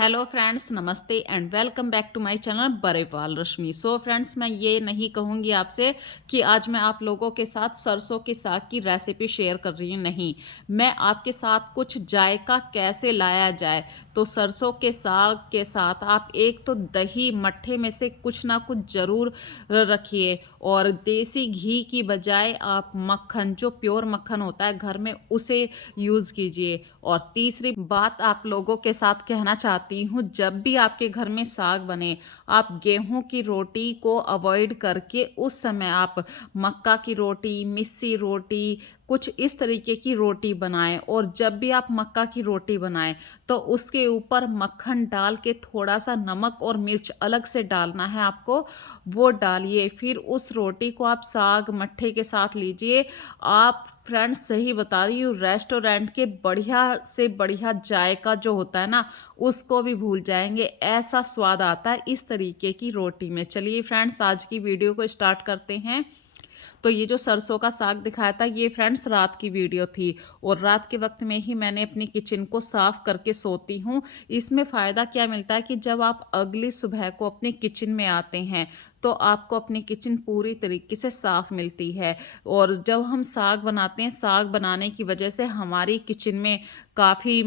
Hello friends, नमस्ते and welcome back to my channel Barewal Rashmi. So friends, मैं ये नहीं कहूँगी आपसे कि आज मैं आप लोगों के साथ सरसों के साग की रेसिपी शेयर कर रही हूँ। नहीं, मैं आपके साथ कुछ जायका कैसे लाया जाए। तो सरसों के साग के साथ आप एक तो दही मट्ठे में से कुछ ना कुछ ज़रूर रखिए, और देसी घी की बजाय आप मक्खन, जो प्योर मक्खन होता है घर में, उसे यूज़ कीजिए। और तीसरी बात आप लोगों के साथ कहना चाहती हूँ, जब भी आपके घर में साग बने, आप गेहूं की रोटी को अवॉइड करके उस समय आप मक्का की रोटी, मिस्सी रोटी, कुछ इस तरीके की रोटी बनाएं। और जब भी आप मक्का की रोटी बनाएं तो उसके ऊपर मक्खन डाल के थोड़ा सा नमक और मिर्च अलग से डालना है आपको, वो डालिए। फिर उस रोटी को आप साग मट्ठे के साथ लीजिए। आप फ्रेंड्स, सही बता रही हूँ, रेस्टोरेंट के बढ़िया से बढ़िया जायका जो होता है ना, उसको भी भूल जाएंगे। ऐसा स्वाद आता है इस तरीके की रोटी में। चलिए फ्रेंड्स, आज की वीडियो को स्टार्ट करते हैं। तो ये जो सरसों का साग दिखाया था, ये फ्रेंड्स रात की वीडियो थी, और रात के वक्त में ही मैंने अपनी किचन को साफ करके सोती हूँ। इसमें फ़ायदा क्या मिलता है कि जब आप अगली सुबह को अपनी किचन में आते हैं तो आपको अपनी किचन पूरी तरीके से साफ मिलती है। और जब हम साग बनाते हैं, साग बनाने की वजह से हमारी किचन में काफ़ी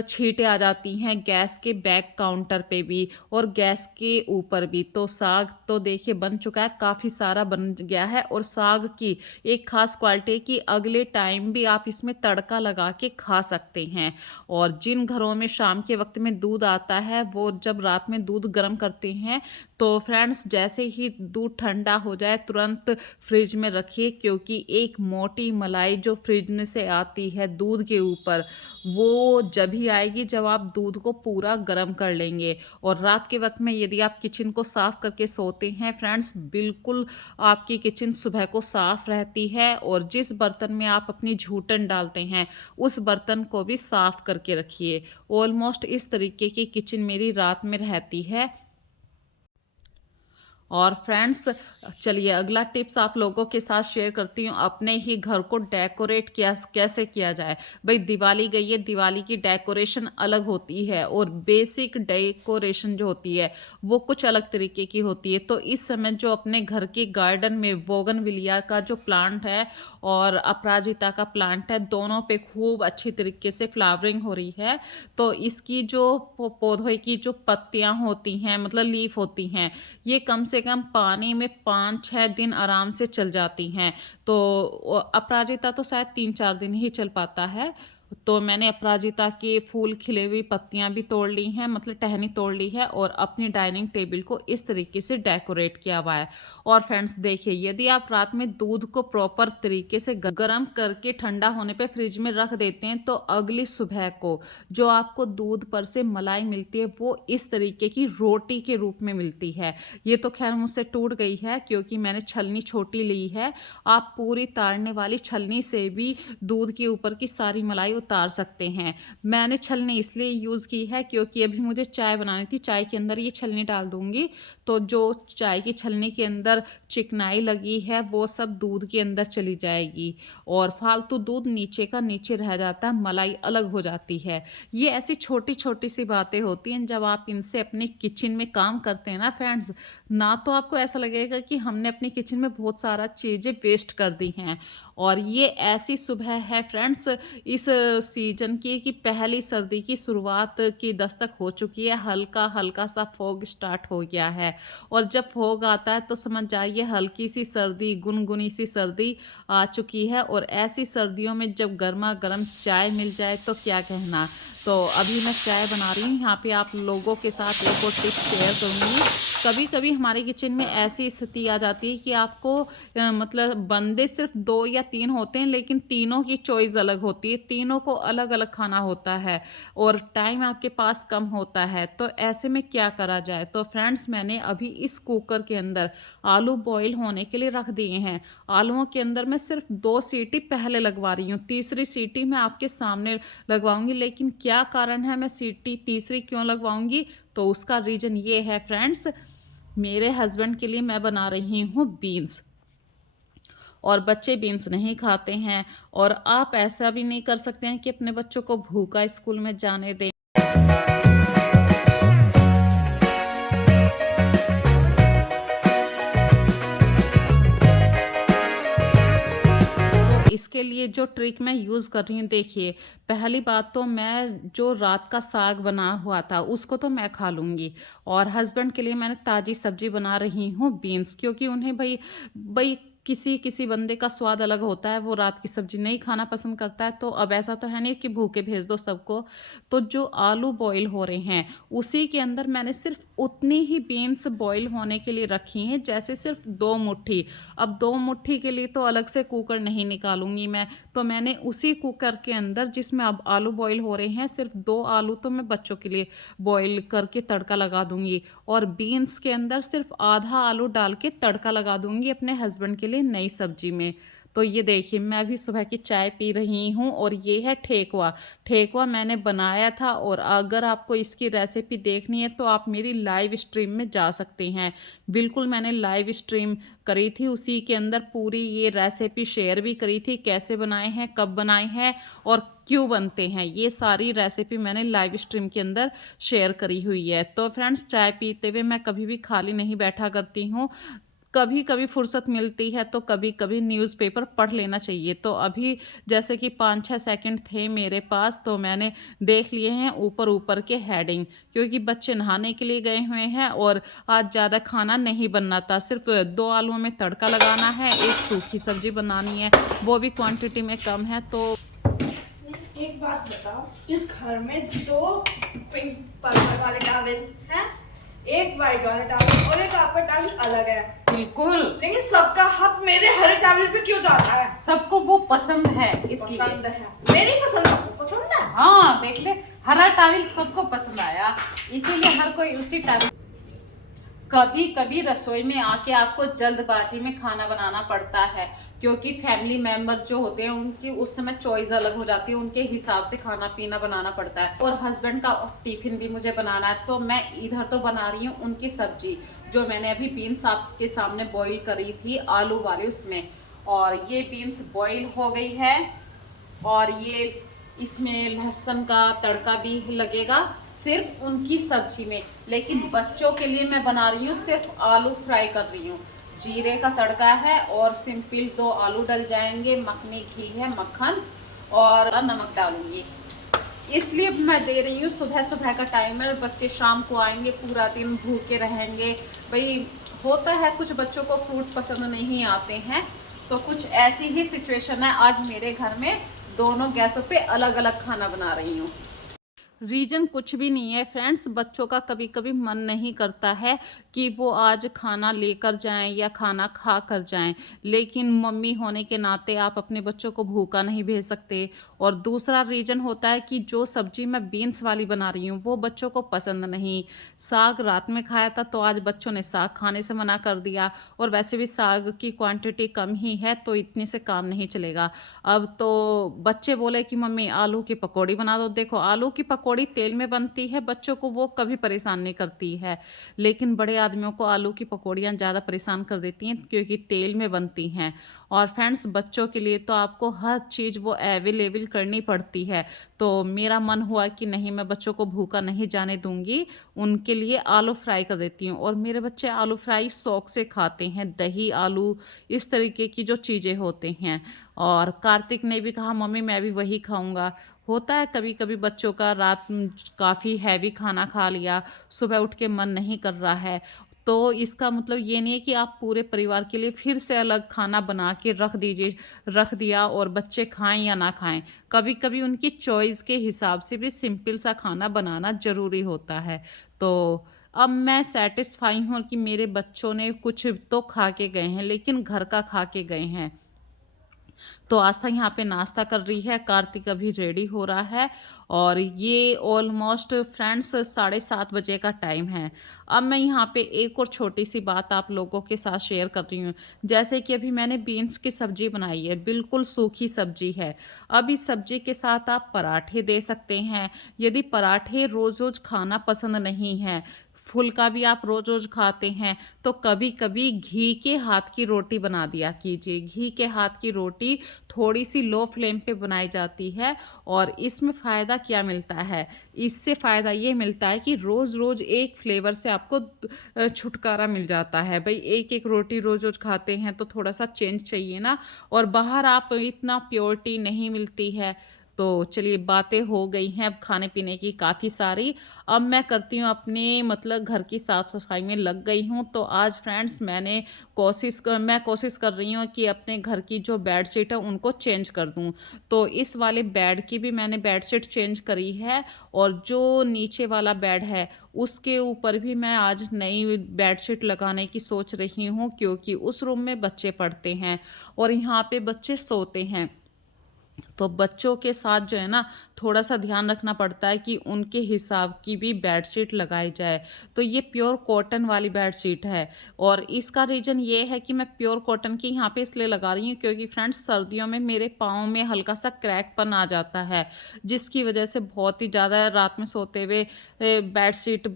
छींटें आ जाती हैं, गैस के बैक काउंटर पे भी और गैस के ऊपर भी। तो साग तो देखिए बन चुका है, काफ़ी सारा बन गया है। और साग की एक ख़ास क्वालिटी कि अगले टाइम भी आप इसमें तड़का लगा के खा सकते हैं। और जिन घरों में शाम के वक्त में दूध आता है, वो जब रात में दूध गर्म करते हैं तो फ्रेंड्स, जैसे ही दूध ठंडा हो जाए तुरंत फ्रिज में रखिए, क्योंकि एक मोटी मलाई जो फ्रिज में से आती है दूध के ऊपर, वो जब ही आएगी जब आप दूध को पूरा गर्म कर लेंगे। और रात के वक्त में यदि आप किचन को साफ करके सोते हैं फ्रेंड्स, बिल्कुल आपकी किचन सुबह को साफ रहती है। और जिस बर्तन में आप अपनी जूठन डालते हैं उस बर्तन को भी साफ करके रखिए। ऑलमोस्ट इस तरीके की किचन मेरी रात में रहती है। और फ्रेंड्स, चलिए अगला टिप्स आप लोगों के साथ शेयर करती हूँ, अपने ही घर को डेकोरेट किया कैसे किया जाए। भाई दिवाली गई है, दिवाली की डेकोरेशन अलग होती है और बेसिक डेकोरेशन जो होती है वो कुछ अलग तरीके की होती है। तो इस समय जो अपने घर के गार्डन में बोगनविलिया का जो प्लांट है और अपराजिता का प्लांट है, दोनों पे खूब अच्छी तरीके से फ्लावरिंग हो रही है। तो इसकी जो पौधों की जो पत्तियां होती हैं, मतलब लीफ होती हैं, ये कम से कम पानी में 5-6 दिन आराम से चल जाती हैं। तो अपराजिता तो शायद 3-4 दिन ही चल पाता है। तो मैंने अपराजिता के फूल खिले हुई पत्तियां भी तोड़ ली हैं, मतलब टहनी तोड़ ली है, और अपनी डाइनिंग टेबल को इस तरीके से डेकोरेट किया हुआ है। और फ्रेंड्स देखिए, यदि आप रात में दूध को प्रॉपर तरीके से गर्म करके ठंडा होने पे फ्रिज में रख देते हैं तो अगली सुबह को जो आपको दूध पर से मलाई मिलती है वो इस तरीके की रोटी के रूप में मिलती है। ये तो खैर मुझसे टूट गई है क्योंकि मैंने छलनी छोटी ली है। आप पूरी तारने वाली छलनी से भी दूध के ऊपर की सारी मलाई उतार सकते हैं। मैंने छलनी इसलिए यूज़ की है क्योंकि अभी मुझे चाय बनानी थी, चाय के अंदर ये छलनी डाल दूंगी तो जो चाय की छलनी के अंदर चिकनाई लगी है वो सब दूध के अंदर चली जाएगी और फालतू दूध नीचे का नीचे रह जाता है, मलाई अलग हो जाती है। ये ऐसी छोटी छोटी सी बातें होती हैं, जब आप इनसे अपनी किचन में काम करते हैं ना फ्रेंड्स, ना तो आपको ऐसा लगेगा कि हमने अपनी किचन में बहुत सारा चीज़ें वेस्ट कर दी हैं। और ये ऐसी सुबह है फ्रेंड्स इस सीजन की कि पहली सर्दी की शुरुआत की दस्तक हो चुकी है, हल्का हल्का सा फॉग स्टार्ट हो गया है। और जब फॉग आता है तो समझ जाइए हल्की सी सर्दी, गुनगुनी सी सर्दी आ चुकी है। और ऐसी सर्दियों में जब गर्मा गर्म चाय मिल जाए तो क्या कहना। तो अभी मैं चाय बना रही हूँ, यहाँ पे आप लोगों के साथ एक और टिप शेयर करूँगी। कभी कभी हमारे किचन में ऐसी स्थिति आ जाती है कि आपको मतलब बंदे सिर्फ 2 या 3 होते हैं, लेकिन तीनों की चॉइस अलग होती है, तीनों को अलग अलग खाना होता है और टाइम आपके पास कम होता है। तो ऐसे में क्या करा जाए। तो फ्रेंड्स, मैंने अभी इस कुकर के अंदर आलू बॉईल होने के लिए रख दिए हैं। आलूओं के अंदर मैं सिर्फ 2 सीटी पहले लगवा रही हूँ, तीसरी सीटी मैं आपके सामने लगवाऊंगी। लेकिन क्या कारण है मैं सीटी तीसरी क्यों लगवाऊंगी, तो उसका रीज़न ये है फ्रेंड्स, मेरे हस्बैंड के लिए मैं बना रही हूँ बीन्स, और बच्चे बीन्स नहीं खाते हैं। और आप ऐसा भी नहीं कर सकते हैं कि अपने बच्चों को भूखा स्कूल में जाने दें। इसके लिए जो ट्रिक मैं यूज़ कर रही हूँ, देखिए, पहली बात तो मैं जो रात का साग बना हुआ था उसको तो मैं खा लूँगी, और हस्बैंड के लिए मैंने ताज़ी सब्ज़ी बना रही हूँ बीन्स, क्योंकि उन्हें भई भई किसी किसी बंदे का स्वाद अलग होता है, वो रात की सब्ज़ी नहीं खाना पसंद करता है, तो अब ऐसा तो है नहीं कि भूखे भेज दो सबको। तो जो आलू बॉयल हो रहे हैं, उसी के अंदर मैंने सिर्फ़ उतनी ही बीन्स बॉयल होने के लिए रखी हैं, जैसे सिर्फ़ 2 मुट्ठी। अब 2 मुट्ठी के लिए तो अलग से कुकर नहीं निकालूँगी मैं, तो मैंने उसी कुकर के अंदर जिसमें अब आलू बॉयल हो रहे हैं, सिर्फ़ 2 आलू तो मैं बच्चों के लिए बॉयल करके तड़का लगा दूँगी, और बीन्स के अंदर सिर्फ़ आधा आलू डाल के तड़का लगा दूँगी अपने हस्बैंड के लिए नई सब्ज़ी में। तो ये देखिए, मैं भी सुबह की चाय पी रही हूँ, और ये है ठेकुआ। ठेकुआ मैंने बनाया था, और अगर आपको इसकी रेसिपी देखनी है तो आप मेरी लाइव स्ट्रीम में जा सकते हैं। बिल्कुल मैंने लाइव स्ट्रीम करी थी, उसी के अंदर पूरी ये रेसिपी शेयर भी करी थी, कैसे बनाए हैं, कब बनाए हैं और क्यों बनते हैं। ये सारी रेसिपी मैंने लाइव स्ट्रीम के अंदर शेयर करी हुई है। तो फ्रेंड्स, चाय पीते हुए मैं कभी भी खाली नहीं बैठा करती हूँ। कभी कभी फुर्सत मिलती है तो कभी कभी न्यूज़पेपर पढ़ लेना चाहिए। तो अभी जैसे कि 5-6 सेकंड थे मेरे पास, तो मैंने देख लिए हैं ऊपर ऊपर के हेडिंग, क्योंकि बच्चे नहाने के लिए गए हुए हैं और आज ज़्यादा खाना नहीं बनना था, सिर्फ 2 आलूओं में तड़का लगाना है, एक सूखी सब्जी बनानी है, वो भी क्वांटिटी में कम है। तो एक बात बताओ, इस घर में 2 पिंक पर्पल वाले टॉवल हैं, एक वाइट वाला टॉवल और एक आपका टॉवल अलग है। बिल्कुल, लेकिन सबका हाथ मेरे हरे टॉवल पे क्यों जाता है? सबको वो पसंद है, इसलिए। पसंद है, मेरी पसंद आपको पसंद है। हाँ, देख ले, हरा टॉवल सबको पसंद आया, इसीलिए हर कोई उसी टॉवल। कभी कभी रसोई में आके आपको जल्दबाजी में खाना बनाना पड़ता है, क्योंकि फैमिली मेंबर जो होते हैं उनकी उस समय चॉइस अलग हो जाती है, उनके हिसाब से खाना पीना बनाना पड़ता है, और हस्बैंड का टिफिन भी मुझे बनाना है। तो मैं इधर तो बना रही हूँ उनकी सब्जी, जो मैंने अभी बीन्स आपके सामने बॉईल करी थी आलू वाली उसमें, और ये बीन्स बॉईल हो गई है, और ये इसमें लहसुन का तड़का भी लगेगा सिर्फ उनकी सब्जी में। लेकिन बच्चों के लिए मैं बना रही हूँ, सिर्फ आलू फ्राई कर रही हूँ। जीरे का तड़का है और सिंपल 2 आलू डल जाएंगे, मखनी घी है, मक्खन और नमक डालूंगी। इसलिए मैं दे रही हूँ, सुबह सुबह का टाइम है, बच्चे शाम को आएंगे, पूरा दिन भूखे रहेंगे। भाई होता है कुछ बच्चों को फ्रूट पसंद नहीं आते हैं, तो कुछ ऐसी ही सिचुएशन है आज मेरे घर में। दोनों गैसों पे अलग अलग खाना बना रही हूँ। रीज़न कुछ भी नहीं है फ्रेंड्स, बच्चों का कभी कभी मन नहीं करता है कि वो आज खाना लेकर जाएं या खाना खा कर जाएं, लेकिन मम्मी होने के नाते आप अपने बच्चों को भूखा नहीं भेज सकते। और दूसरा रीज़न होता है कि जो सब्जी मैं बीन्स वाली बना रही हूँ वो बच्चों को पसंद नहीं। साग रात में खाया था, तो आज बच्चों ने साग खाने से मना कर दिया, और वैसे भी साग की क्वांटिटी कम ही है, तो इतने से काम नहीं चलेगा। अब तो बच्चे बोले कि मम्मी आलू की पकौड़ी बना दो। देखो, आलू की पकौड़ी तेल में बनती है, बच्चों को वो कभी परेशान नहीं करती है, लेकिन बड़े आदमियों को आलू की पकौड़ियाँ ज़्यादा परेशान कर देती हैं, क्योंकि तेल में बनती हैं। और फ्रेंड्स, बच्चों के लिए तो आपको हर चीज़ वो अवेलेबल करनी पड़ती है। तो मेरा मन हुआ कि नहीं, मैं बच्चों को भूखा नहीं जाने दूंगी, उनके लिए आलू फ्राई कर देती हूँ। और मेरे बच्चे आलू फ्राई शौक से खाते हैं, दही आलू इस तरीके की जो चीज़ें होते हैं। और कार्तिक ने भी कहा मम्मी मैं भी वही खाऊंगा। होता है कभी कभी बच्चों का, रात काफ़ी हैवी खाना खा लिया, सुबह उठ के मन नहीं कर रहा है, तो इसका मतलब ये नहीं है कि आप पूरे परिवार के लिए फिर से अलग खाना बना के रख दिया और बच्चे खाएं या ना खाएं। कभी कभी उनकी चॉइस के हिसाब से भी सिंपल सा खाना बनाना ज़रूरी होता है। तो अब मैं सेटिस्फाई हूँ कि मेरे बच्चों ने कुछ तो खा के गए हैं, लेकिन घर का खा के गए हैं। तो आस्था यहाँ पे नाश्ता कर रही है, कार्तिक अभी रेडी हो रहा है, और ये ऑलमोस्ट फ्रेंड्स 7:30 बजे का टाइम है। अब मैं यहाँ पे एक और छोटी सी बात आप लोगों के साथ शेयर कर रही हूँ। जैसे कि अभी मैंने बीन्स की सब्जी बनाई है, बिल्कुल सूखी सब्जी है। अब इस सब्जी के साथ आप पराठे दे सकते हैं। यदि पराठे रोज़ रोज़ खाना पसंद नहीं है फुल्का भी आप रोज़ रोज़ खाते हैं, तो कभी कभी घी के हाथ की रोटी बना दिया कीजिए। घी के हाथ की रोटी थोड़ी सी लो फ्लेम पे बनाई जाती है, और इसमें फ़ायदा क्या मिलता है, इससे फ़ायदा ये मिलता है कि रोज़ रोज़ एक फ्लेवर से आपको छुटकारा मिल जाता है। भाई एक एक रोटी रोज़ रोज़ खाते हैं तो थोड़ा सा चेंज चाहिए ना, और बाहर आप इतना प्योरिटी नहीं मिलती है। तो चलिए, बातें हो गई हैं अब खाने पीने की काफ़ी सारी। अब मैं करती हूँ अपने मतलब घर की साफ़ सफाई में लग गई हूँ। तो आज फ्रेंड्स मैं कोशिश कर रही हूँ कि अपने घर की जो बेडशीट है उनको चेंज कर दूँ। तो इस वाले बेड की भी मैंने बेडशीट चेंज करी है, और जो नीचे वाला बेड है उसके ऊपर भी मैं आज नई बेडशीट लगाने की सोच रही हूँ, क्योंकि उस रूम में बच्चे पढ़ते हैं और यहाँ पे बच्चे सोते हैं। तो बच्चों के साथ जो है ना, थोड़ा-सा ध्यान रखना पड़ता है कि उनके हिसाब की भी बेडशीट लगाई जाए। तो ये प्योर कॉटन वाली बेडशीट है, और इसका रीज़न ये है कि मैं प्योर कॉटन की यहाँ पे इसलिए लगा रही हूँ, क्योंकि फ्रेंड्स सर्दियों में मेरे पाँव में हल्का-सा क्रैकपन आ जाता है, जिसकी वज़ह से बहुत ही ज़्यादा रात में सोते हुए बेडशीट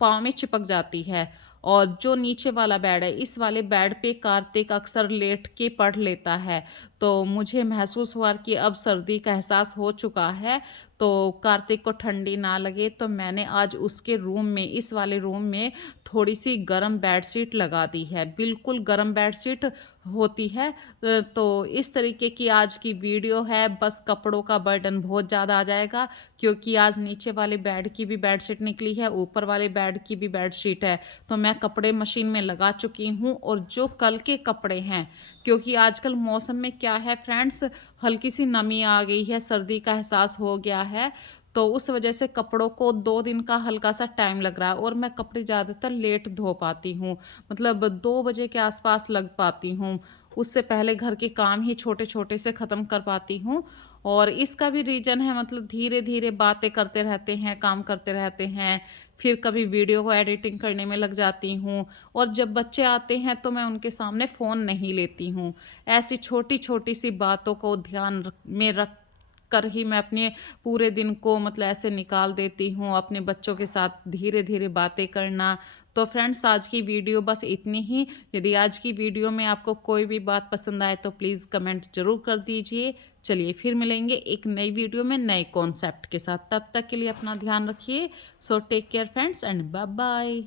पाँव में चिपक जाती है। और जो नीचे वाला बेड है, इस वाले बेड पे कार्तिक अक्सर लेट के पढ़ लेता है। तो मुझे महसूस हुआ कि अब सर्दी का एहसास हो चुका है, तो कार्तिक को ठंडी ना लगे, तो मैंने आज उसके रूम में, इस वाले रूम में थोड़ी-सी गरम बेडशीट लगा दी है। बिल्कुल गरम बेडशीट होती है। तो इस तरीके की आज की वीडियो है। बस कपड़ों का बर्डन बहुत ज़्यादा आ जाएगा, क्योंकि आज नीचे वाले बेड की भी बेडशीट निकली है, ऊपर वाले बेड की भी बेडशीट है। तो मैं कपड़े मशीन में लगा चुकी हूँ, और जो कल के कपड़े हैं, क्योंकि आजकल मौसम में क्या है फ्रेंड्स, हल्की सी नमी आ गई है, सर्दी का एहसास हो गया है, तो उस वजह से कपड़ों को 2 दिन का हल्का सा टाइम लग रहा है, और मैं कपड़े ज़्यादातर लेट धो पाती हूँ, मतलब 2 बजे के आसपास लग पाती हूँ। उससे पहले घर के काम ही छोटे-छोटे से ख़त्म कर पाती हूँ, और इसका भी रीज़न है, मतलब धीरे-धीरे बातें करते रहते हैं, काम करते रहते हैं, फिर कभी वीडियो को एडिटिंग करने में लग जाती हूँ, और जब बच्चे आते हैं तो मैं उनके सामने फ़ोन नहीं लेती हूँ। ऐसी छोटी-छोटी सी बातों को ध्यान में रख कर ही मैं अपने पूरे दिन को मतलब ऐसे निकाल देती हूँ, अपने बच्चों के साथ धीरे-धीरे बातें करना। तो फ्रेंड्स, आज की वीडियो बस इतनी ही। यदि आज की वीडियो में आपको कोई भी बात पसंद आए तो प्लीज़ कमेंट ज़रूर कर दीजिए। चलिए, फिर मिलेंगे एक नई वीडियो में नए कॉन्सेप्ट के साथ। तब तक के लिए अपना ध्यान रखिए। So take care friends, and bye bye.